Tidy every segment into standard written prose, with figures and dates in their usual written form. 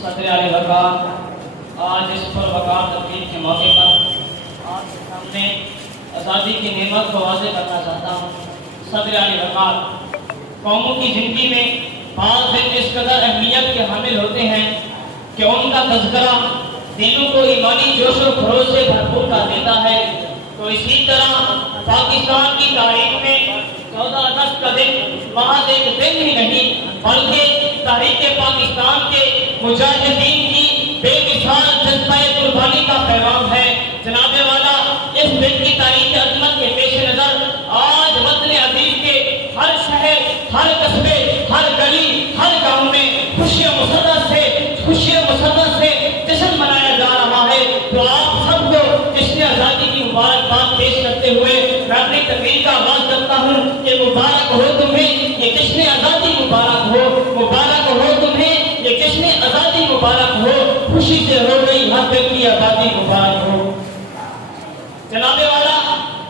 सदर आली वक़ार आज इस पर वक़ार तकरीब के मौके पर आपके सामने आज़ादी की नेमत को वाज़ेह करना चाहता हूँ। सदर आली वक़ार कौमों की ज़िंदगी में बाज़ दिन इस कदर अहमियत के हामिल होते हैं कि उनका तज़किरा दिलों को ईमानी जोश व खरोश से भरपूर कर देता है। तो इसी तरह पाकिस्तान की तारीख में 14 अगस्त का दिन महज एक दिन ही नहीं बल्कि तारीख़ पाकिस्तान के मुजाहिदीन की बेमिसाल जज्बा कुर्बानी का पैगाम है। जनाबे वाला इस दिन की तारीख़ अज़मत के पेश नज़र आज वतन अज़ीज़ के हर शहर, हर कस्बे, हर गली, हर गांव में खुशियों मुसर्रत से जश्न मनाया जा रहा है। तो आप सबको जश्न आज़ादी की मुबारकबाद पेश करते हुए मैं अपनी तकरीर का आगाज़ करता हूँ कि मुबारक हो तुम्हें ये जश्न आज़ादी, मुबारक हो तुम्हें ये जश्न आज़ादी, मुबारक हो खुशी से हो गई हर दिल की आज़ादी, मुबारक हो। जनाबे वाला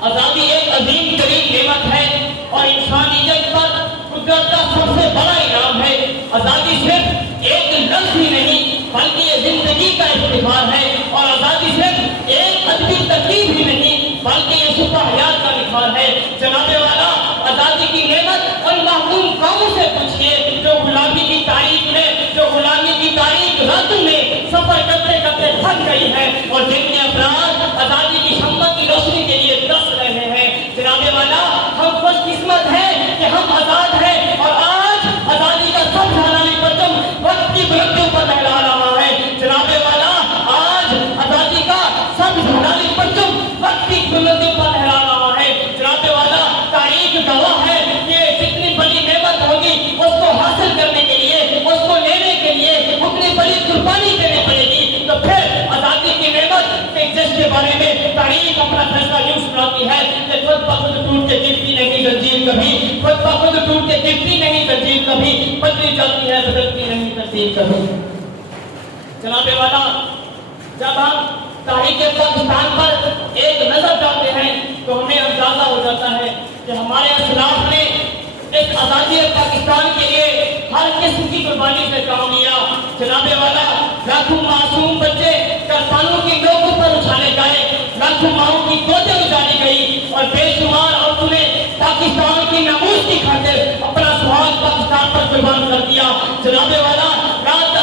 आज़ादी एक अजीम तरीन नेमत है और इंसानियत पर कुदरत का सबसे बड़ा इनाम है। आज़ादी सिर्फ एक लफ्ज़ ही नहीं बल्कि ये जिंदगी का इफ्तिखार है और आज़ादी सिर्फ एक अदबी तकलीफ ही नहीं बल्कि ये सुबह हयात का निखार है। जनाबे वाला आज़ादी की नेमत और महकूम कौमों से पूछिए जो गुलामी की तारीख रातों में सफर करते करते थक गई है और जिनके अफराद आज़ादी की शम्मत की रोशनी के लिए तरस रहे हैं। जनाबे वाला हम खुशकिस्मत हैं कि हम आज़ाद हैं और आज आज़ादी का सब हरानी परचम वक्त की बुलंदियों पर लहरा रहा है। जनाबे वाला आज आज़ादी का सब हरानी परचम वक्त की बुलंदियों पर लहरा रहा है। जनाबे वाला तारीख गवाह है कि जितनी बड़ी नेमत होगी उसको हासिल करने के लिए, उसको लेने के लिए उतनी बड़ी कुर्बानी देनी पड़ेगी। तो फिर आज़ादी की नेमत के जिसके बारे में तारीख अपना फैसला यूं सुनाती है कि खुद ब खुद टूट के गिरती नहीं जंजीर कभी, खुद ब खुद टूट के गिरती नहीं जंजीर कभी, बदली जाती है बदलती नहीं तकदीर कभी। जनाबे वाला जब हम तारीख़ पाकिस्तान पर एक नजर डालते हैं तो हमें अंदाजा हो जाता है कि हमारे असलाफ ने इस आज़ादी पाकिस्तान के लिए हर किस्म की कुर्बानी से काम लिया। जनाबे वाला लाखों मासूम बच्चे करसानों की नोकों पर उछाले गए, लाखों माओं की गोदें उजाड़ी गई और बेशुमार औरतों ने पाकिस्तान की नमूस की खातिर अपना सुहाग पाकिस्तान पर कुर्बान कर दिया। जनाबे वाला रात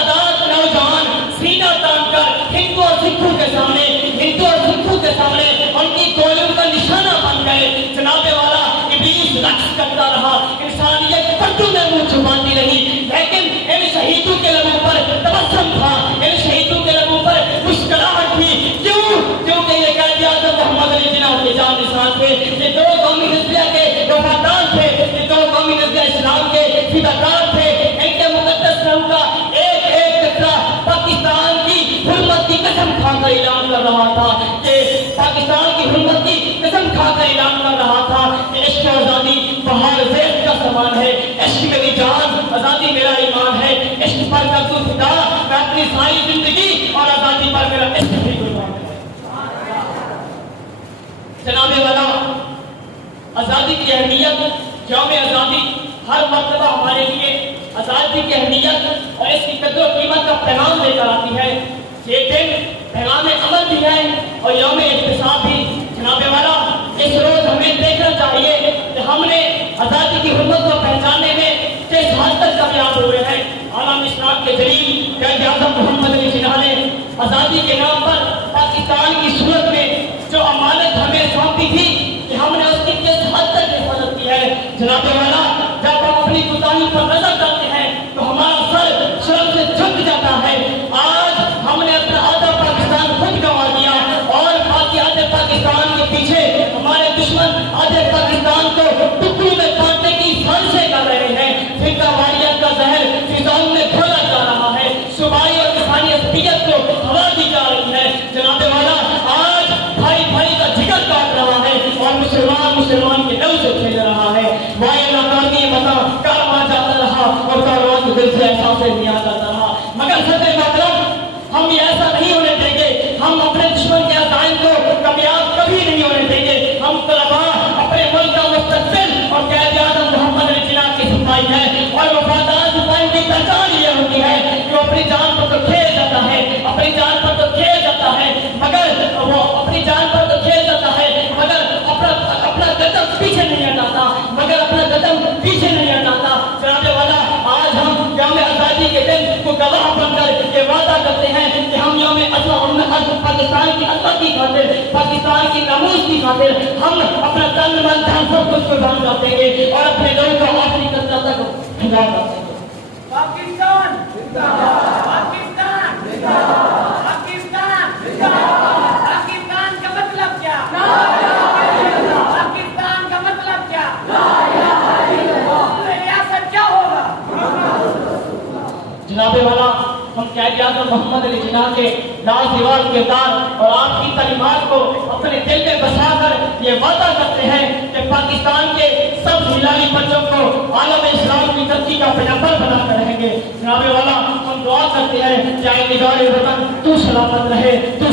नौजवान सीना तान कर हिंदू और सिखों के सामने उनकी गोलियों का निशाना बन गए। जनाबे वाला इब्लीस रक्स करता रहा, इंसानियत पट्टू में मुंह छुपाती रही, लेकिन इन शहीदों के लबों पर तबस्सुम था, इन शहीदों के लबों पर मुस्कुराहट थी। क्योंकि ये कायदे आज़म मोहम्मद अली जिन्ना के जान निसार थे, ये दो कौमी हिज़्बिया के वफादार थे, ये दो कौमी हिज़्बिया इस्लाम के फिदाकार थे। इनके मुक़द्दस लहू का एक एक कतरा पाकिस्तान की हुर्मत की कसम खाकर ऐलान कर रहा था कि पाकिस्तान की हुर्मत की कसम खाकर ऐलान कर रहा था कि इश्क़ आज़ादी बहार ज़ेब का समान है, इश्क़ मेरी जान, आज़ादी मेरा ईमान है, इश्क़ पर कर तू फिदा, मैं अपनी सारी जिंदगी और आज़ादी पर मेरा इश्क़ भी कुर्बान है। जनाबे वाला आज़ादी की अहमियत, यौम आज़ादी हर मर्तबा हमारे लिए आज़ादी की अहमियत और इसकी कदर कीमत का पैगाम लेकर आती है। ये दिन पैगाम अमल भी है और यौम इत्तिसाब भी। जनाबे वाला इस रोज हमें देखना चाहिए कि हमने आज़ादी की हुर्मत को पहचानने में किस हद तक कामयाब हुए हैं। आलम इस्लाम के जलील कायदे आज़म मोहम्मद अली जिन्ना ने आज़ादी के नाम पर पाकिस्तान की सूरत में जो अमानत हमें सौंपी थी कि हमने उसकी किस हद तक हिफाजत की है। जनाबे वाला जब हम अपनी कुताही पर नजर डालते हैं तो हमारा सर शर्म से झुक जाता है। आज हमने अपना आधा पाकिस्तान खुद गंवा दिया और बाकी आधे पाकिस्तान के पीछे हमारे दुश्मन आधे पाकिस्तान को टुकड़ों में काटने की साजिशें कर रहे हैं। फिरका वारियत का जहर फिजाओं में घोला जा रहा है, सूबाई और किसानी असलियत को हवा दी जा रही है। जनाबे वाला आज भाई भाई का जिगर काट रहा है और मुसलमान के लहू से खेल रहा है। वाये नाकामी बता कारवां जाता रहा और कारवां के दिल से एहसास नहीं आता रहा। मगर सदे मातरम हम ये ऐसा नहीं होने देंगे, हम अपने दुश्मन के अज़ाइम को कामयाब कभी नहीं होने देंगे। हम तलबा अपने मुल्क का मुस्तक़बिल और कायदे आज़म मोहम्मद अली जिन्ना की सिपाही है और वफादार सिपाही की पहचान ये होती है कि वो अपनी जान को پاکستان کی عظمت کی خاطر، پاکستان کی ناموس کی خاطر ہم اپنا تن من دھن سب کچھ قربان کر دیں گے اور اپنے لوگوں کو آخری قطرہ تک فدا کر دیں گے۔ پاکستان زندہ باد، پاکستان زندہ باد، پاکستان زندہ باد۔ پاکستان کا مطلب کیا؟ لا الہ الا اللہ۔ پاکستان کا مطلب کیا؟ لا الہ الا اللہ۔ ریاست کیا ہوگا؟ جناب والا، ہم قائد اعظم محمد علی جناح کے لازوال کردار اور آپ کی تعلیمات کو اپنے دل میں بسا کر یہ وعدہ کرتے ہیں کہ پاکستان کے سب ہلالی بچوں کو عالم اسلام کی ترقی کا پیغمبر بنا کر رہیں گے۔ جناب والا، ہم دعا کرتے ہیں کہ اے نگار وطن تو سلامت رہے، تو